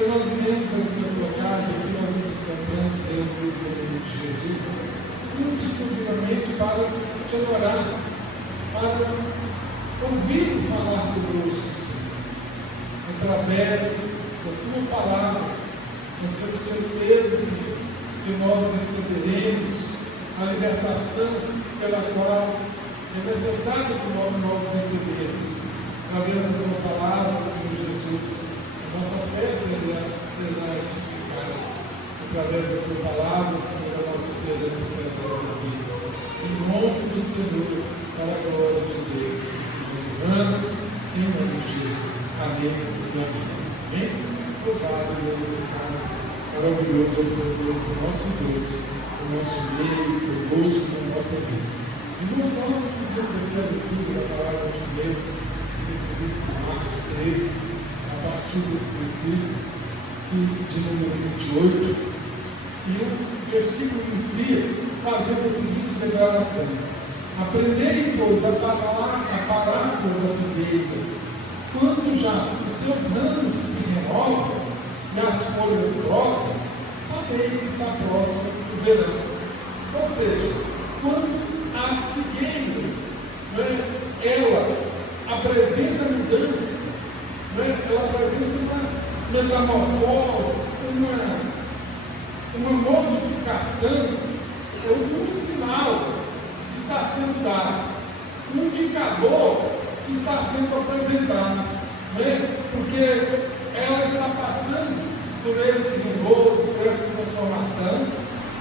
Senhor, nós vivemos aqui na tua casa, aqui nós nos encontramos reunidos em nome de Jesus, muito exclusivamente para te adorar, para ouvir falar conosco, Senhor, através da tua palavra. Nós temos certeza, Senhor, que nós receberemos a libertação pela qual é necessário que nós recebemos, através da tua palavra, Senhor Jesus. A nossa fé será edificada através da tua palavra, Senhor. A nossa esperança será pela vida. Em nome do Senhor, para a glória de Deus, nós oramos em nome de Jesus. Amém e amém. Amém? Louvado e glorificado, maravilhoso é o teu do nosso Deus, o nosso meio, conosco na nossa vida. Irmãos, nós fizemos aqui a leitura da palavra de Deus, nesse livro de Marcos 13, a partir desse versículo, de número 28, e o versículo inicia fazendo a seguinte declaração: aprendei, pois, a parábola da figueira, quando já os seus ramos se renovam e as folhas brotam, sabei que está próximo do verão. Ou seja, quando a figueira, ela apresenta mudança, ela apresenta uma metamorfose, uma modificação, um sinal que está sendo dado, um indicador que está sendo apresentado, porque ela está passando por esse renovo, por essa transformação,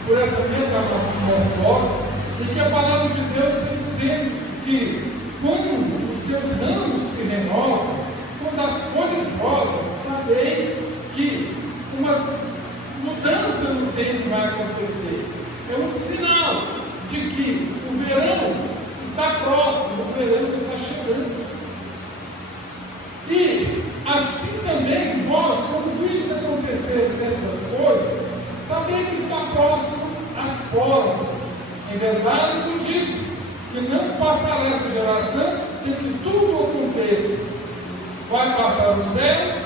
por essa metamorfose, e que a palavra de Deus está dizendo que quando os seus ramos se renovam, quando as folhas brotam, sabei que uma mudança no tempo vai acontecer. É um sinal de que o verão está próximo, o verão está chegando. E assim também vós, quando vires acontecer estas coisas, sabei que está próximo às portas. Em verdade eu digo que não passará essa geração sem que tudo aconteça. Vai passar o céu,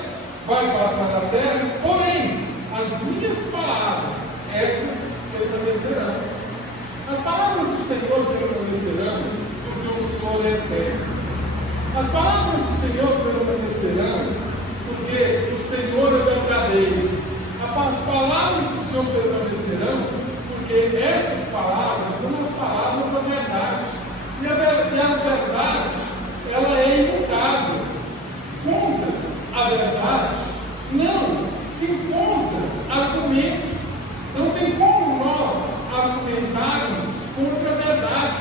vai passar a terra, porém as minhas palavras, estas permanecerão. As palavras do Senhor permanecerão, porque o Senhor é eterno. As palavras do Senhor permanecerão, porque o Senhor é verdadeiro. As palavras do Senhor permanecerão, porque estas palavras são as palavras da verdade. E a verdade, ela é imutável. Contra a verdade, não se encontra argumento. Não tem como nós argumentarmos contra a verdade,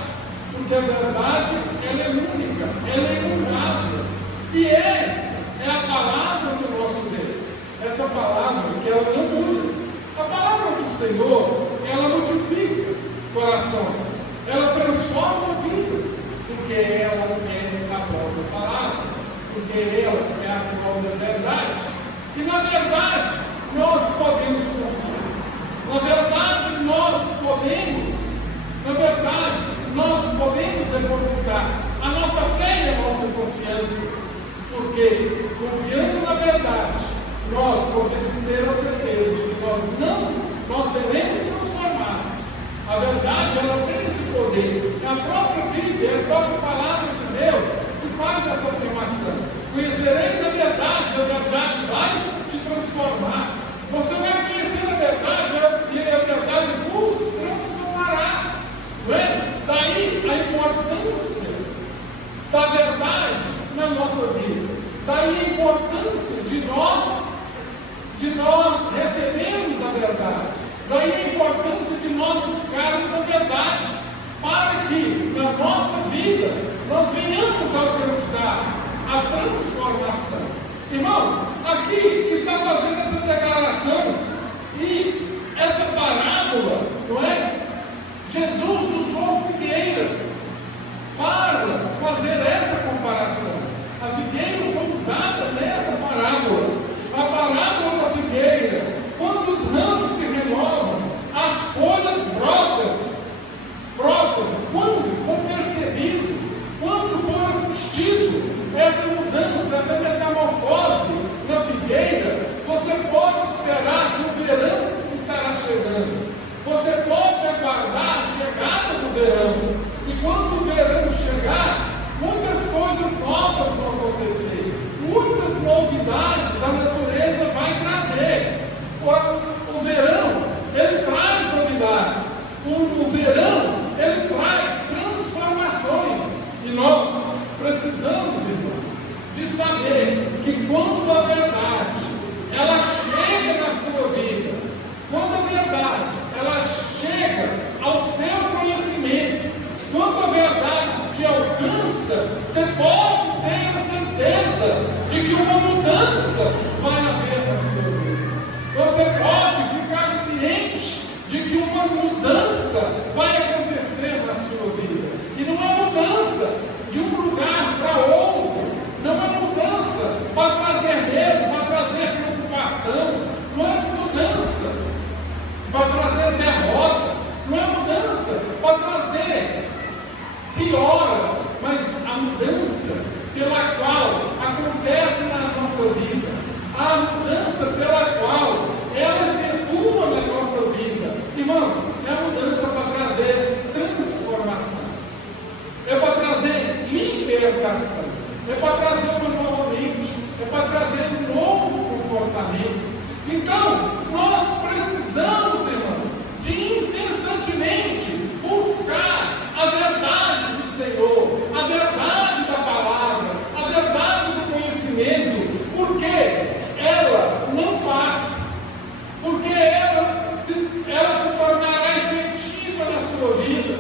porque a verdade, ela é única, ela é imutável. E essa é a palavra do nosso Deus. Essa palavra que ela não muda. A palavra do Senhor, ela modifica corações, ela transforma vidas, porque ela é a própria palavra, porque ela é a própria verdade. E na verdade nós podemos confiar. Na verdade nós podemos depositar a nossa fé e a nossa confiança, porque confiando na verdade, nós podemos ter a certeza de que nós seremos transformados. A verdade, ela tem esse poder, é a própria Bíblia, é a própria palavra de Deus que faz essa afirmação. Conhecereis a verdade vai te transformar. Você vai conhecer a verdade e a verdade vos transformarás. Não é? Daí a importância da verdade na nossa vida. Daí a importância de nós recebermos a verdade. Daí a importância de nós buscarmos a verdade, para que na nossa vida nós venhamos alcançar a transformação. Irmãos, aqui que está fazendo essa declaração e essa parábola, não é? Jesus usou a figueira para fazer essa comparação. A figueira foi usada nessa parábola. A parábola da figueira, quando os ramos se renovam, as folhas brotam. Quando for percebido, quando for assistido essa mudança, essa metamorfose na figueira, você pode novidades a natureza vai trazer. O verão, ele traz novidades. O verão, ele traz transformações. E nós precisamos, irmãos, de saber que quando a verdade, ela chega na sua vida, quando a verdade, ela chega ao seu conhecimento, quando a verdade te alcança, você pode ter a certeza de que uma mudança vai haver na sua vida. Você pode ficar ciente de que uma mudança vai acontecer na sua vida. E não é mudança de um lugar para outro, não é mudança para trazer medo, para trazer preocupação, não é mudança para trazer derrota, não é mudança para trazer piora, mas a mudança pela qual acontece na nossa vida, a mudança pela qual ela efetua na nossa vida, irmãos, é a mudança para trazer transformação, é para trazer libertação, é para trazer uma nova mente, é para trazer um novo comportamento. Então, nós precisamos, irmãos, de incessantemente buscar a verdade do Senhor, a verdade da palavra, a verdade do conhecimento, porque ela não passa, porque ela se tornará efetiva na sua vida,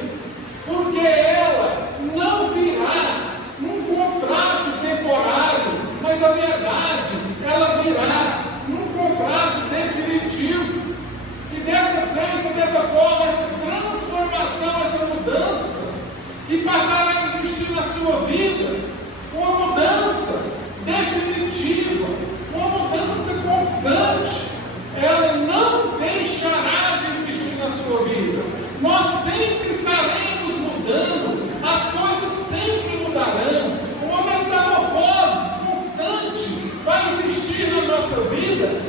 porque ela não virá num contrato temporário, mas a verdade, ela virá num contrato definitivo. E dessa forma, essa transformação, essa mudança, que passará a existir na sua vida, uma mudança definitiva, uma mudança constante, ela não deixará de existir na sua vida. Nós sempre estaremos mudando, as coisas sempre mudarão, uma metamorfose constante vai existir na nossa vida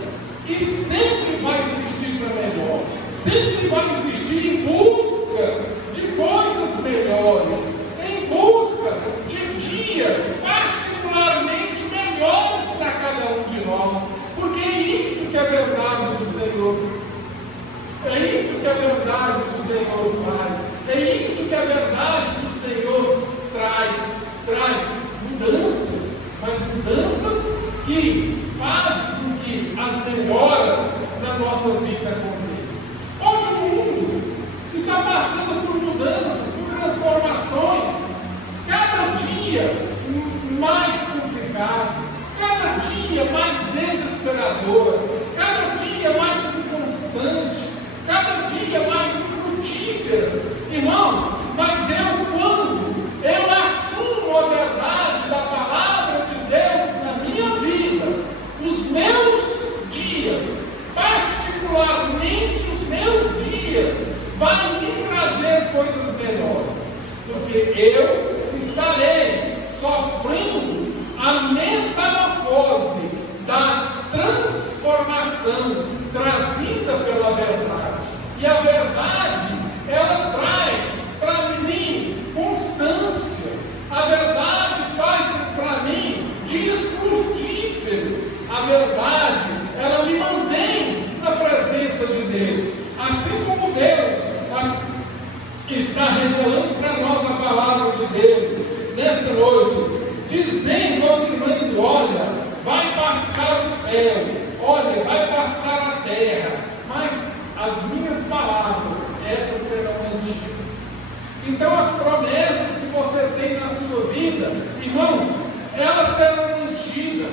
e sempre vai existir para melhor, sempre vai existir em busca de coisas melhores, em busca de dias particularmente melhores para cada um de nós, porque é isso que a verdade do Senhor, é isso que a verdade do Senhor faz, é isso que a verdade do Senhor traz mudanças, mas mudanças que fazem com que as melhoras da nossa vida aconteçam. Hoje o mundo está passando por mudanças, por transformações, cada dia mais complicado, cada dia mais desesperadora, cada dia mais inconstante, cada dia mais infrutíferas. Irmãos, mas quando eu assumo a verdade da palavra de Deus na minha vida, os meus dias, particularmente os meus dias, vai me trazer coisas melhores, porque eu estarei sofrendo a metamorfose da transformação trazida pela verdade. E a verdade, ela traz para mim constância. A verdade traz para mim dias frutíferos. A verdade, ela me mantém na presença de Deus. Assim como Deus está revelando para nós a palavra de Deus nesta noite, dizendo, afirmando: olha, vai passar o céu, olha, vai passar a terra, mas as minhas palavras, essas serão mantidas. Então as promessas que você tem na sua vida, irmãos, elas serão mantidas.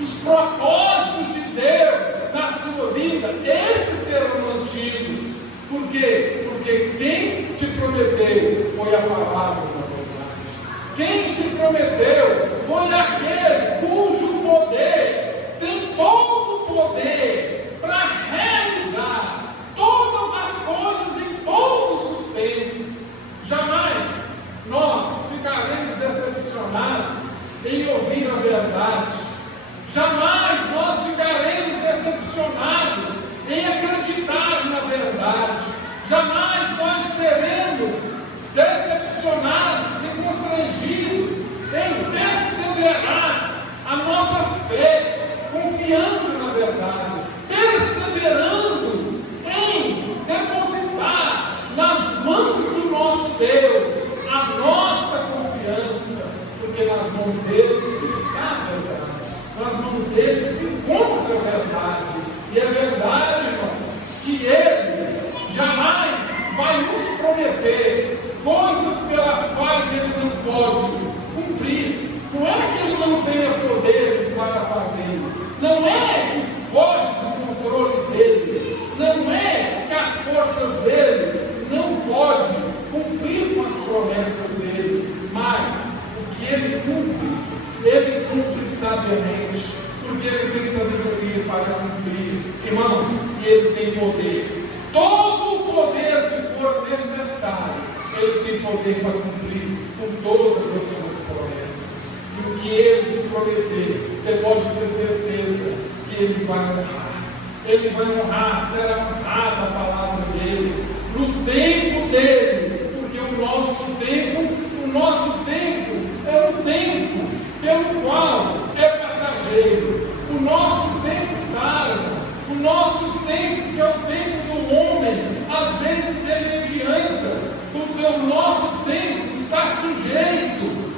Os propósitos de Deus na sua vida, esses serão mantidos. Por quê? Porque quem te prometeu foi a palavra da verdade. Quem te prometeu foi aquele cujo poder tem todo o poder para realizar todas as coisas em todos os tempos. Jamais nós ficaremos decepcionados em ouvir a verdade. Jamais nós ficaremos decepcionados em acreditar na verdade. Jamais nós seremos decepcionados e constrangidos em perseverar confiando na verdade, perseverando em depositar nas mãos do nosso Deus a nossa confiança, porque nas mãos dele está a verdade, nas mãos dele se encontra a verdade, e é verdade, irmãos, que ele jamais vai nos prometer coisas pelas quais ele não pode cumprir. Não é que ele não tenha poderes para fazer, não é que foge do controle dele, não é que as forças dele não podem cumprir com as promessas dele, mas o que ele cumpre sabiamente, porque ele tem sabedoria para cumprir, irmãos, e ele tem poder. Todo o poder que for necessário, ele tem poder para cumprir com todas as suas promessas. E o que ele te prometer, você pode ter certeza que ele vai honrar. Ele vai honrar, será honrada a palavra dele, no tempo dele, porque o nosso tempo é um tempo pelo qual é passageiro. O nosso tempo tarda, o nosso tempo, que é o tempo do homem, às vezes ele adianta, porque o nosso tempo está sujeito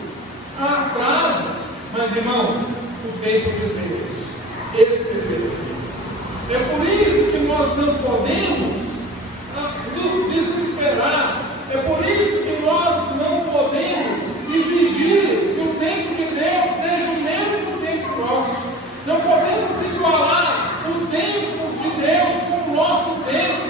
a atrasos. Mas, irmãos, o tempo de Deus, esse é perfeito. É por isso que nós não podemos nos desesperar. É por isso que nós não podemos exigir que o tempo de Deus seja o mesmo tempo nosso. Não podemos igualar o tempo de Deus com o nosso tempo,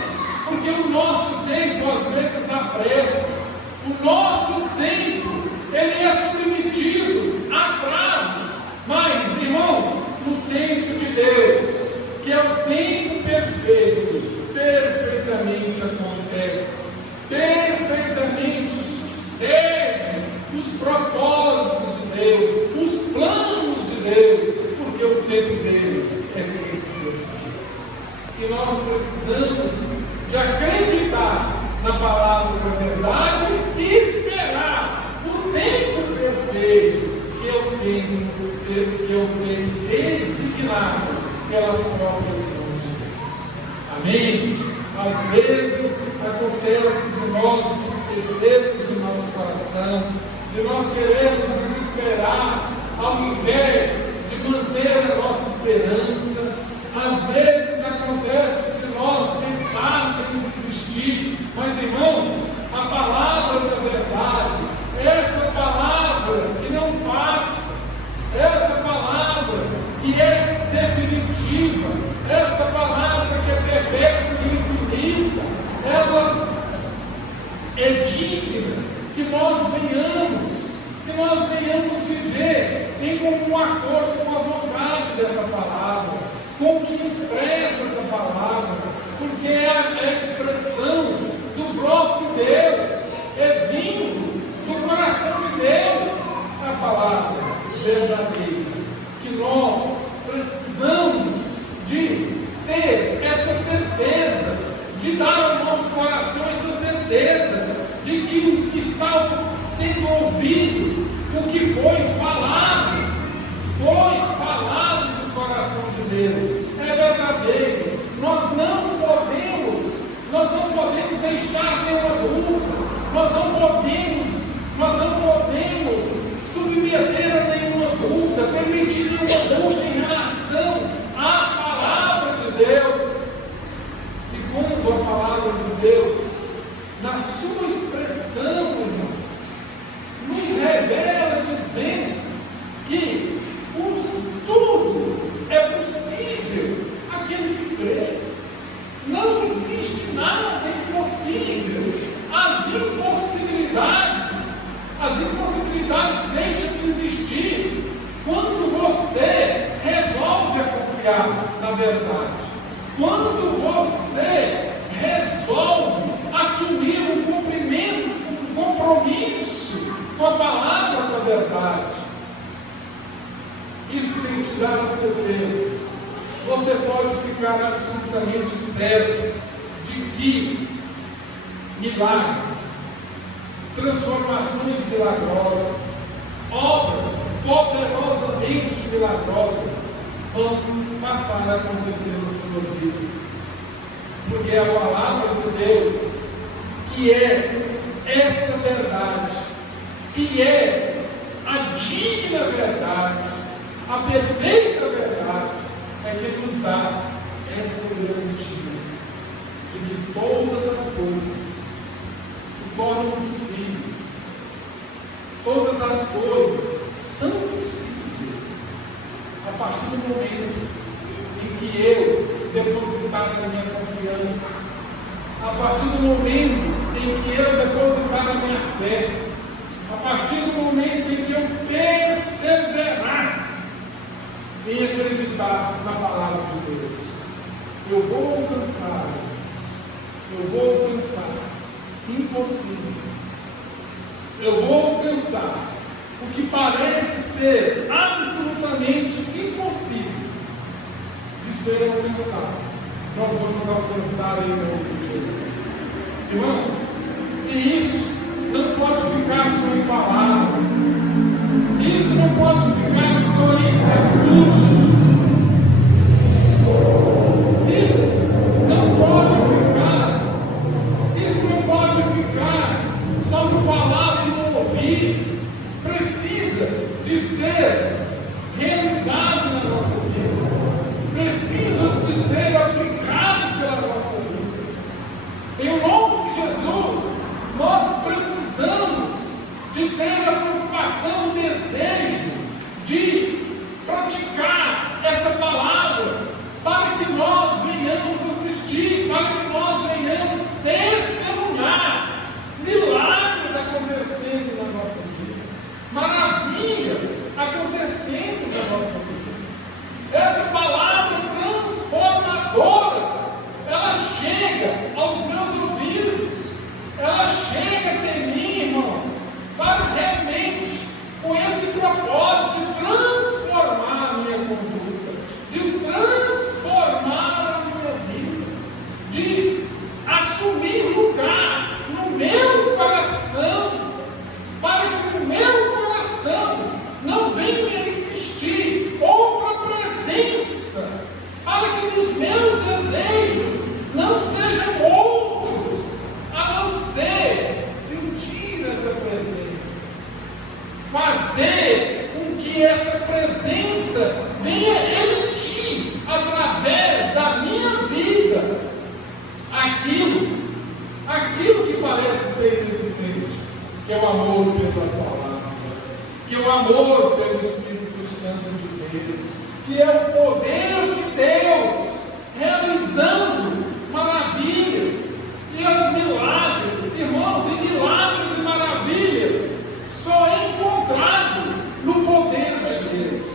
porque o nosso tempo às vezes apressa. O nosso tempo, ele é submetido a prazos. Mas, irmãos, no tempo de Deus, que é o tempo perfeito, perfeitamente acontece, perfeitamente sucede os propósitos de Deus, os planos de Deus, porque o tempo dele é tempo perfeito. E nós precisamos de acreditar na palavra da verdade e esperar o tempo perfeito, que é o tempo designado pelas próprias mãos de Deus. Amém? Às vezes acontece de nós esquecermos do nosso coração, de nós querermos desesperar, ao invés de manter a nossa esperança. Às vezes acontece de nós pensarmos em desistir, mas, irmãos, a palavra da verdade, essa palavra que não passa, essa palavra que é definitiva, essa palavra que é perpétua e infinita, ela é digna que nós venhamos viver em comum acordo com a vontade dessa palavra, com o que expressa essa palavra, porque é a expressão do próprio Deus, é vindo do coração de Deus, a palavra verdadeira, que nós precisamos de ter essa certeza, de dar ao nosso coração essa certeza de que o que está sendo ouvido, o que foi falado do coração de Deus, é verdadeiro. Nós não podemos deixar nenhuma dúvida, nós não podemos submeter a nenhuma dúvida, permitir nenhuma dúvida em relação à palavra de Deus. Segundo a palavra de Deus, na sua expressão, irmão, nos revela dizendo que tudo é possível aquele que crê. Não existe nada impossível. As impossibilidades deixam de existir quando você resolve confiar na verdade. Quando você resolve assumir um cumprimento, um compromisso com a palavra da verdade. Isso tem que te dar a certeza. Você pode ficar absolutamente certo de que milagres, transformações milagrosas, obras poderosamente milagrosas vão passar a acontecer na sua vida. Porque a palavra de Deus, que é essa verdade, que é a digna verdade, a perfeita verdade, é que nos dá essa garantia de que todas as coisas se tornam possíveis. Todas as coisas são possíveis a partir do momento em que eu depositar a minha confiança, a partir do momento em que eu depositar a minha fé, a partir do momento em que eu perseverar em acreditar na palavra de Deus, eu vou alcançar impossíveis. Eu vou alcançar o que parece ser absolutamente impossível de ser alcançado. Nós vamos alcançar em nome de Jesus. Irmãos, e isso não pode ficar só em palavras. Isso não pode ficar só em discurso. Isso não pode ficar só no falar e no ouvir. Precisa de ser realizado na nossa vida. Precisa de ser aplicado pela nossa vida. Em nome de Jesus, nós precisamos de ter a preocupação, o desejo de praticar esta palavra, para que nós venhamos assistir, para que nós venhamos testemunhar milagres acontecendo na nossa vida, maravilhas acontecendo na nossa vida. Essa palavra transformadora, ela chega aos meus ouvidos, ela chega até mim, irmão, para realmente, com esse propósito de transformar a minha conduta, de transformar a minha vida, de assumir lugar no meu coração, para que no meu coração não venha existir outra presença, para que os meus desejos não sejam outros, a não ser sentir essa presença, fazer com que essa presença venha emitir através da minha vida aquilo que parece ser inexistente, que é o amor pela palavra, que é o amor pelo Espírito Santo de Deus, que é o poder de Deus realizando maravilhas e milagres. Irmãos, e milagres e maravilhas só é encontrado no poder de Deus,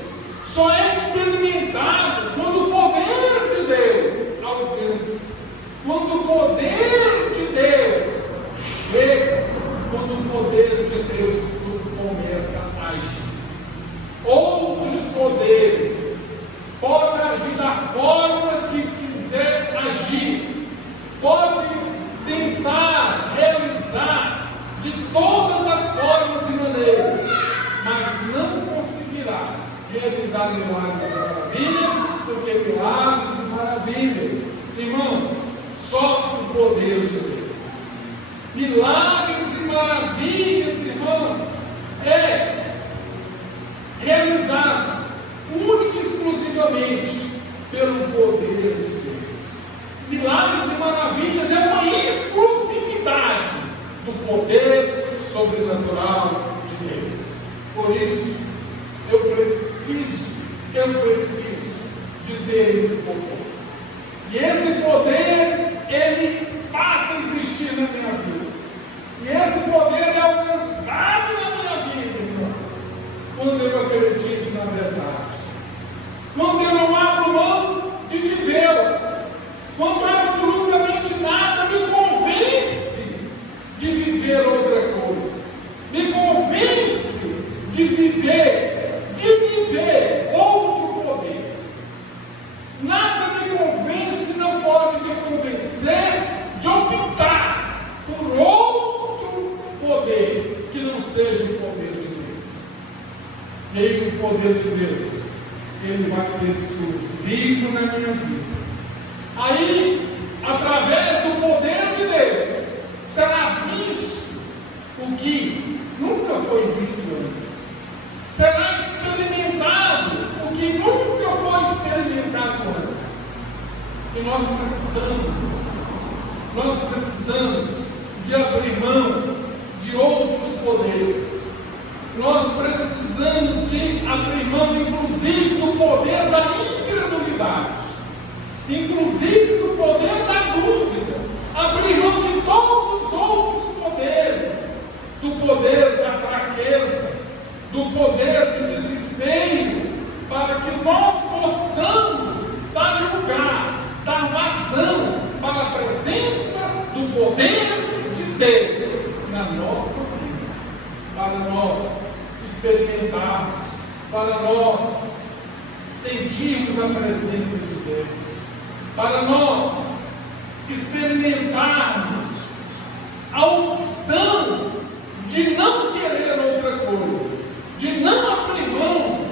só é experimentado quando o poder de Deus alcança, quando o poder de Deus chega, quando o poder de Deus começa a agir. Outros poderes podem agir da forma que quiser agir, pode tentar realizar de todas as formas e maneiras, mas não conseguirá realizar milagres e maravilhas, porque milagres e maravilhas, irmãos, só o poder de Deus. Milagres e maravilhas, irmãos, é realizado única e exclusivamente pelo poder de Deus. Milagres e maravilhas é uma exclusividade do poder sobrenatural de Deus. Por isso, eu preciso de ter esse poder. E esse poder, ele passa a existir na minha vida. E esse poder é alcançado na minha vida, irmãos, quando eu acredito na verdade. Quando eu não abro mão de vivê-la. Quando absolutamente nada me convence de viver outra coisa. Me convence de viver outro poder. Nada me convence, não pode me convencer de optar por outro poder que não seja o poder de Deus. E aí o poder de Deus ele vai ser exclusivo na minha vida. Aí, através do poder de Deus, será visto o que nunca foi visto antes. Será experimentado o que nunca foi experimentado antes. E nós precisamos de abrir mão de outros poderes. Nós precisamos de abrir mão, inclusive, do poder da incredulidade, inclusive do poder da dúvida, abrir mão de todos os outros poderes, do poder da fraqueza, do poder do desespero, para que nós possamos dar lugar, dar vazão para a presença do poder de Deus na nossa vida, para nós experimentarmos, para nós sentirmos a presença de Deus, para nós experimentarmos a opção de não querer outra coisa, de não abrir mão,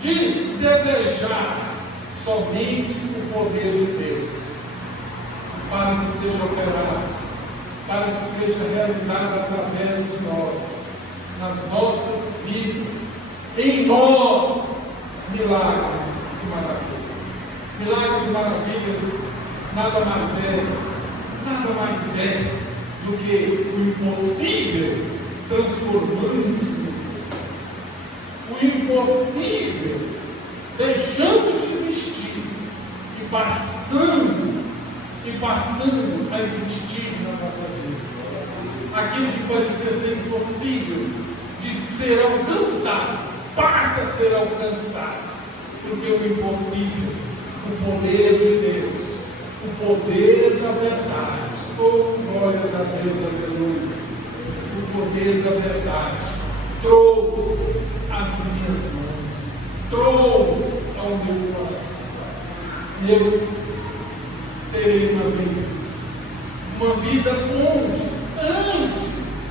de desejar somente o poder de Deus, para que seja operado, para que seja realizado através de nós, nas nossas vidas, em nós, milagres e maravilhas. Milagres e maravilhas nada mais é do que o impossível transformando-se no possível. O impossível deixando de existir e passando a existir na nossa vida. Aquilo que parecia ser impossível de ser alcançado, passa a ser alcançado, porque o impossível, o poder de Deus, o poder da verdade, oh, glórias a Deus, aleluia, o poder da verdade trouxe as minhas mãos, trouxe ao meu coração, e eu terei uma vida onde antes,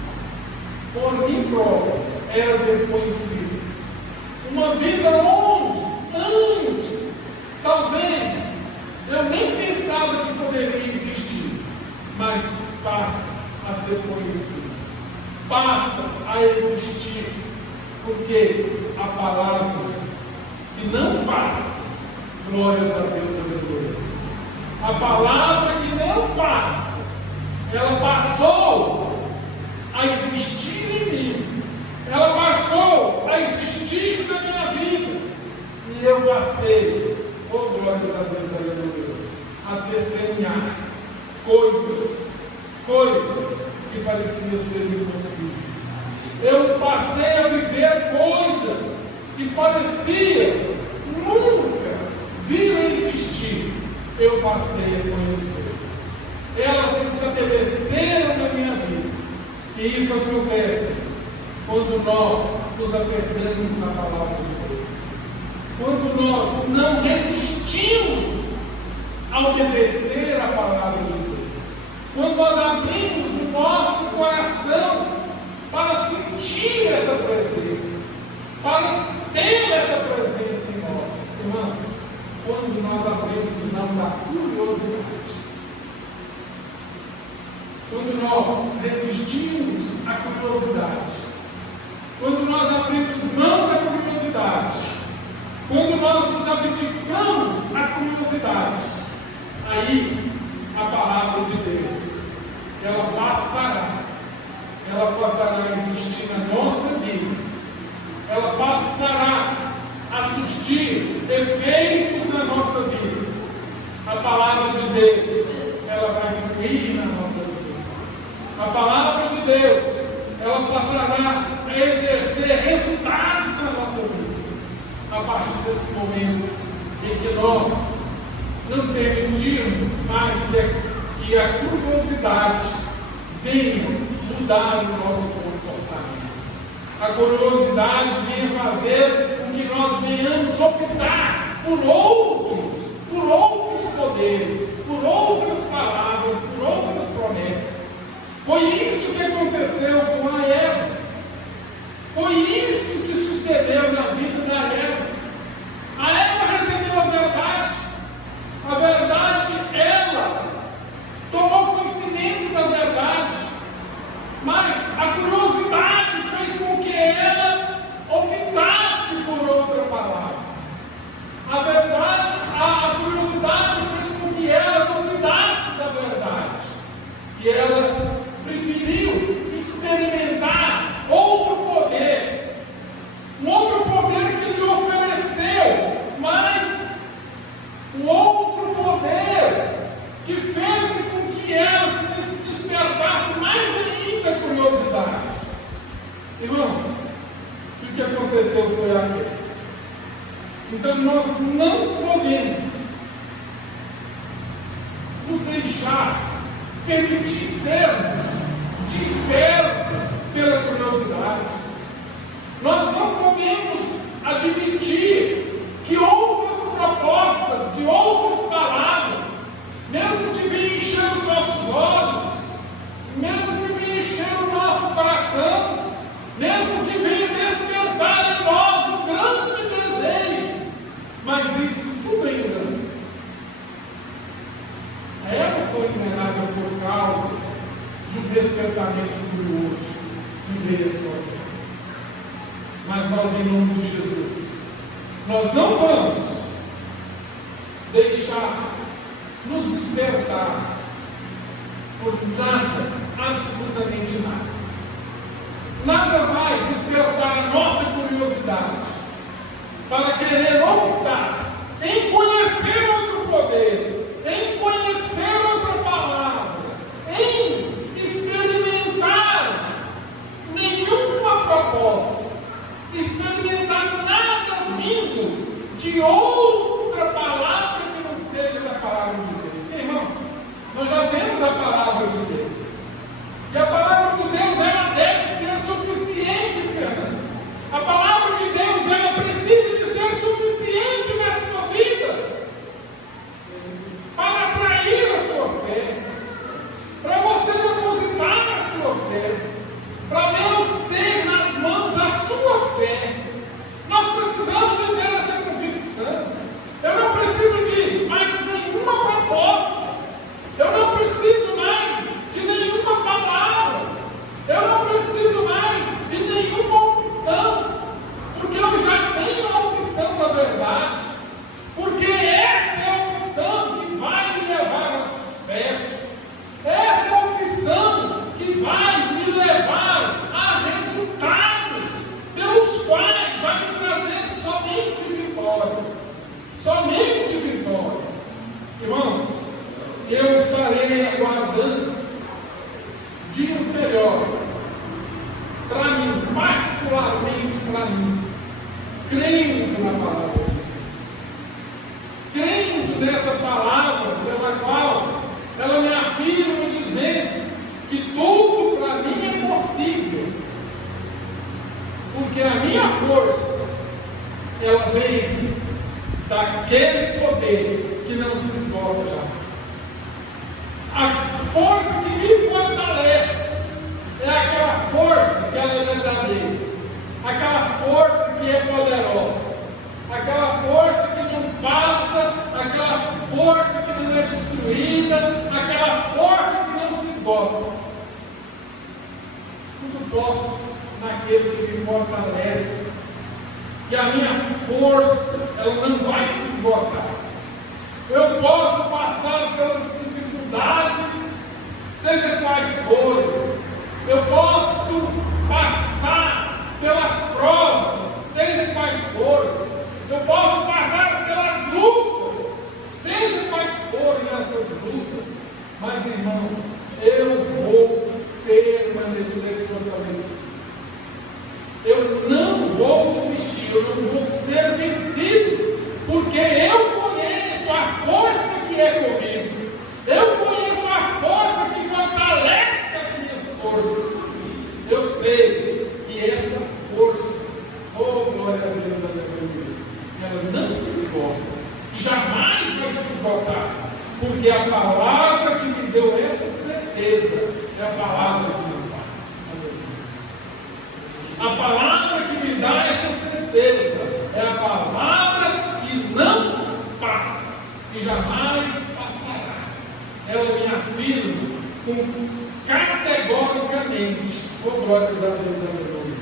por mim próprio, era desconhecido, uma vida onde antes, talvez, eu nem pensava que poderia existir, mas passa a ser conhecido, passa a existir, porque a palavra que não passa, glórias a Deus, aleluia, a palavra que não passa, ela passou a existir em mim, ela passou a existir na minha vida, e eu passei, oh glórias a Deus, aleluia, a testemunhar coisas que pareciam ser impossíveis. Eu passei a viver coisas que pareciam nunca vir a existir. Eu passei a conhecê-las. Elas se estabeleceram na minha vida. E isso acontece quando nós nos apegamos na palavra de Deus. Quando nós não resistimos a obedecer a palavra de Deus. Quando nós abrimos o nosso coração para sentir essa presença, para ter essa presença em nós. Irmãos, quando nós abrimos mão da curiosidade, quando nós resistimos à curiosidade, quando nós abrimos mão da curiosidade, quando nós nos abdicamos à curiosidade, aí a palavra de Deus, ela passará a existir na nossa vida, ela passará a surtir efeitos na nossa vida. A palavra de Deus, ela vai fluir na nossa vida. A palavra de Deus, ela passará a exercer resultados na nossa vida. A partir desse momento em que nós não permitirmos mais que a curiosidade venha mudar o nosso comportamento. A curiosidade venha fazer com que nós venhamos optar por outros poderes, por outras palavras, por outras promessas. Foi isso que aconteceu com a Eva. Foi isso que sucedeu na vida da nós não podemos nos deixar permitir sermos despertos pela curiosidade. Nós não podemos admitir que outras propostas, de outras palavras, mesmo que venham encher os nossos olhos, mesmo que venham encher o nosso coração, mesmo que venha despertar em nós um grande desejo, mas isso tudo é engano. A Eva foi enganada por causa de um despertamento curioso e veio a sua vida. Mas nós, em nome de Jesus, nós não vamos deixar nos despertar por nada, absolutamente nada. Nada vai despertar a nossa curiosidade para querer optar em conhecer outro poder, em conhecer outra palavra, em experimentar nenhuma proposta, experimentar nada vindo de outra palavra que não seja da palavra de Deus. Irmãos, nós já temos a palavra de Deus. E a palavra de Deus, ela deve ser suficiente, Fernando. A palavra de Deus, ela precisa de ser suficiente na sua vida para atrair a sua fé, para você depositar na sua fé, para Deus ter nas mãos a sua fé. Nós precisamos de ter essa convicção. Eu não preciso de mais nenhuma proposta, eu não preciso mais de nenhuma palavra, eu não preciso mais de nenhuma opção, porque eu já tenho a opção da verdade, porque essa é a opção que vai me levar ao sucesso, essa é a opção que vai me levar a resultados pelos quais vai me trazer somente vitória, somente vitória. Irmãos, eu estarei aguardando dias melhores para mim, particularmente para mim, crendo na palavra de Deus, crendo nessa palavra pela qual ela me afirma dizendo que tudo para mim é possível, porque a minha força ela vem daquele poder que não se esgota jamais. A força que me fortalece é aquela força que ela é verdadeira, aquela força que é poderosa, aquela força que não passa, aquela força que não é destruída, aquela força que não se esgota. Tudo posso naquele que me fortalece, e a minha força ela não vai se esgotar. Eu posso passar pelas dificuldades, seja quais forem. Eu posso passar pelas provas, seja quais forem. Eu posso passar pelas lutas, seja quais forem essas lutas. Mas, irmãos, eu vou permanecer fortalecido. Eu não vou desistir, eu não vou ser vencido, porque eu conheço a força que é comigo. Eu conheço a força que fortalece as minhas forças. Eu sei que essa força, oh glória a Deus, ela não se esgota, e jamais vai se esgotar, porque a palavra que me deu essa certeza é a palavra que não passa. A palavra que me dá essa certeza é a palavra que não passa e jamais passará. Ela me afirma categoricamente, oh glórias a Deus, aleluia,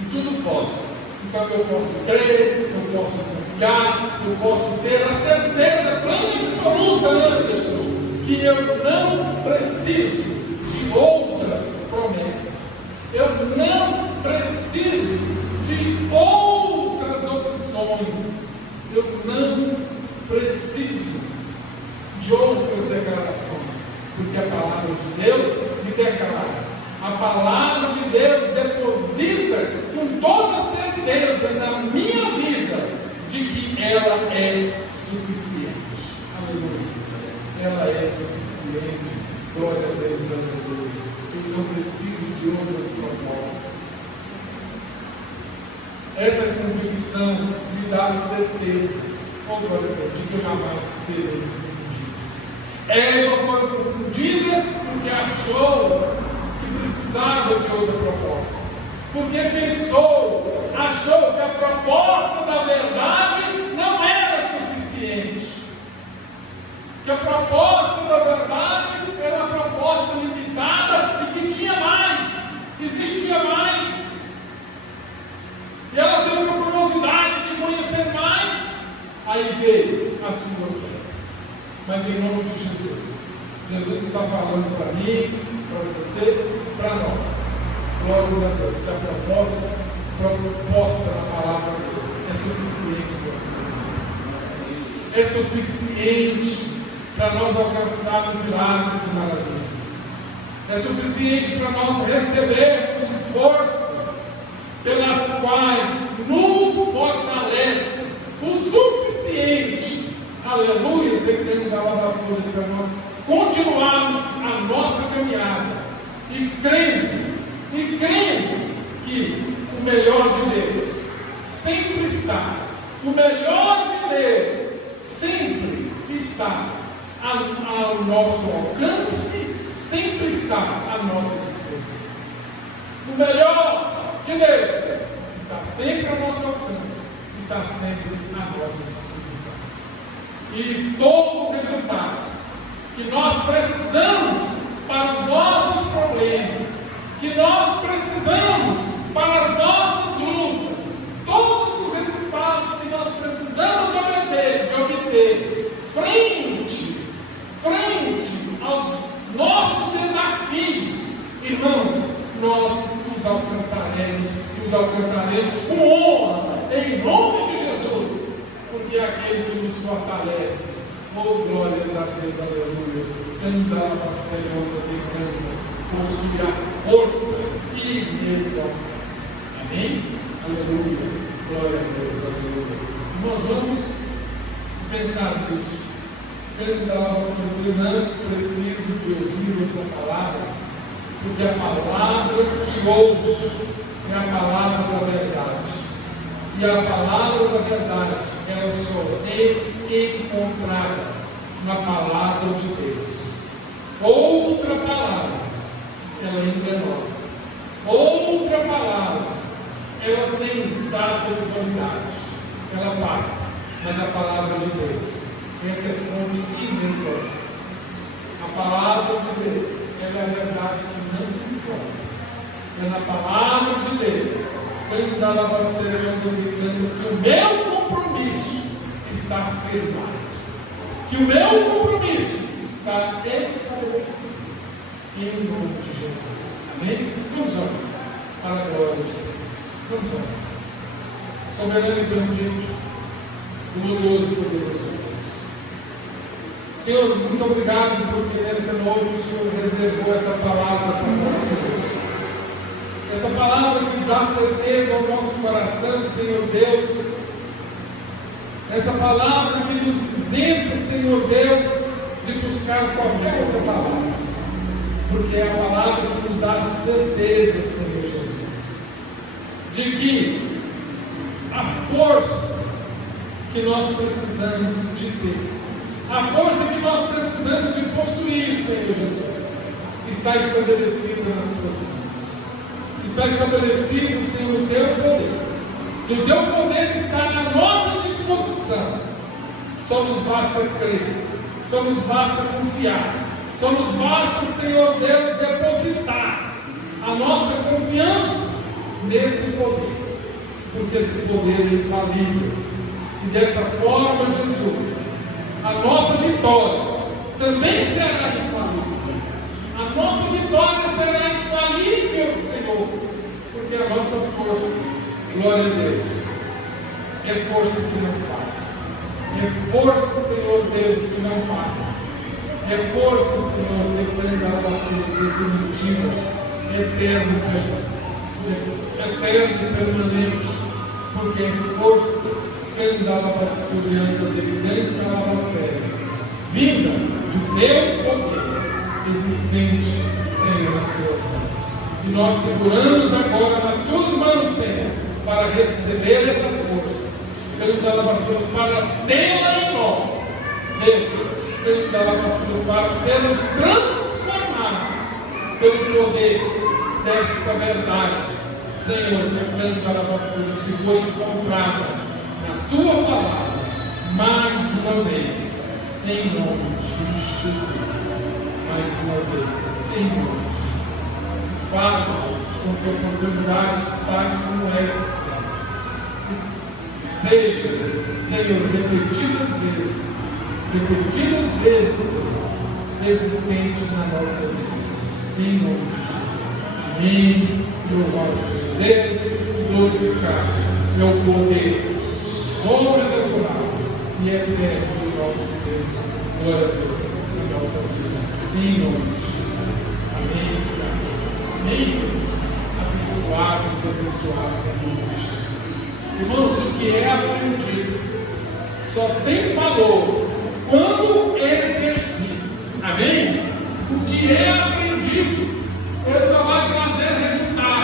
e tudo posso. Então eu posso crer, eu posso confiar, eu posso ter a certeza plena e absoluta, Anderson, que eu não preciso de outras promessas, eu não preciso de outras opções, eu não preciso de outras declarações, porque a palavra de Deus me declara. A palavra de Deus deposita com toda certeza na minha vida de que ela é suficiente. Aleluia. Ela é suficiente. Glória a Deus, aleluia. Eu não preciso de outras propostas. Essa convicção me dá certeza. Oh, glória a Deus, de que eu jamais serei confundido. Eva foi confundida porque achou que precisava de outra proposta. Porque achou que a proposta da verdade não era suficiente. Que a proposta da verdade era uma proposta limitada e que tinha mais, existia mais. E ela teve a curiosidade de conhecer mais. Aí veio a sua fé. Mas em nome de Jesus está falando para mim, para você, para nós. Glórias a Deus, que a proposta na palavra dele é suficiente para a sua vida. É suficiente para nós alcançarmos milagres e maravilhas. É suficiente para nós recebermos forças pelas quais nos fortalece o suficiente, aleluia, dependendo da lavação para nós continuarmos a nossa caminhada e crendo que o melhor de Deus sempre está, o melhor de Deus sempre está ao nosso alcance, sempre está à nossa disposição. O melhor de Deus está sempre ao nosso alcance, está sempre à nossa disposição. E todo o resultado que nós precisamos para os nossos problemas, que nós precisamos para as nossas lutas, todos os resultados que nós precisamos de obter frente aos nossos desafios, irmãos, nós os alcançaremos com honra, em nome de Jesus, porque é aquele que nos fortalece. Oh, glórias a Deus, aleluia. Andava Senhor de cantas, possui a força inexorável. Amém? Aleluia. Glória a Deus, aleluia. Nós vamos pensar nisso. Andava Senhor, não preciso de ouvir outra palavra, porque a palavra que ouço é a palavra da verdade. E a palavra da verdade, ela só é encontrada na palavra de Deus. Outra palavra, ela é enganosa. Outra palavra, ela tem data de validade. Ela passa, mas a palavra de Deus, essa é fonte inesgotável. A palavra de Deus, ela é a verdade que não se esgota. É na palavra de Deus que o meu compromisso está firmado, que o meu compromisso está estabelecido em nome de Jesus. Amém? Vamos orar para a glória de Deus. Vamos orar. Soberano e bendito, glorioso e poderoso Deus. Senhor, muito obrigado porque nesta noite o Senhor reservou essa palavra para nós, Deus. Essa palavra que dá certeza ao nosso coração, Senhor Deus. Essa palavra que nos isenta, Senhor Deus, de buscar qualquer outra palavra. Porque é a palavra que nos dá certeza, Senhor Jesus, de que a força que nós precisamos de ter, a força que nós precisamos de possuir, Senhor Jesus, está estabelecida nas tuas mãos. Está estabelecido, Senhor, o teu poder. E o teu poder está à nossa disposição. Só nos basta crer, só nos basta confiar, só nos basta, Senhor Deus, depositar a nossa confiança nesse poder, porque esse poder é infalível. E dessa forma, Jesus, a nossa vitória também será infalível. A nossa vitória será infalível, Senhor, porque a nossa força, glória a Deus, é força que não falha, é força, Senhor Deus, que não passa, é força, Senhor, depende da nossa definitiva, eterno e permanente, porque é força Vinda do teu poder existente, Senhor, nas tuas mãos. E nós seguramos agora nas tuas mãos, Senhor, para receber essa força. Para tê-la em nós. Deus, para sermos transformados pelo poder desta verdade, Senhor, que foi comprada na tua palavra, mais uma vez, em nome de Jesus. Mais uma vez, em nome de Jesus. Faz-nos com que oportunidades tais como essa, seja, Senhor, repetidas vezes, existente na nossa vida. Em nome de Jesus. Amém. Louvado seja Deus, glorificado meu poder sobrenatural e eterno do nosso Deus. Glória a Deus na nossa vida. Em nome de Jesus. Amém. Amém. Abençoados, em nome de Jesus. Irmãos, o que é aprendido só tem valor quando é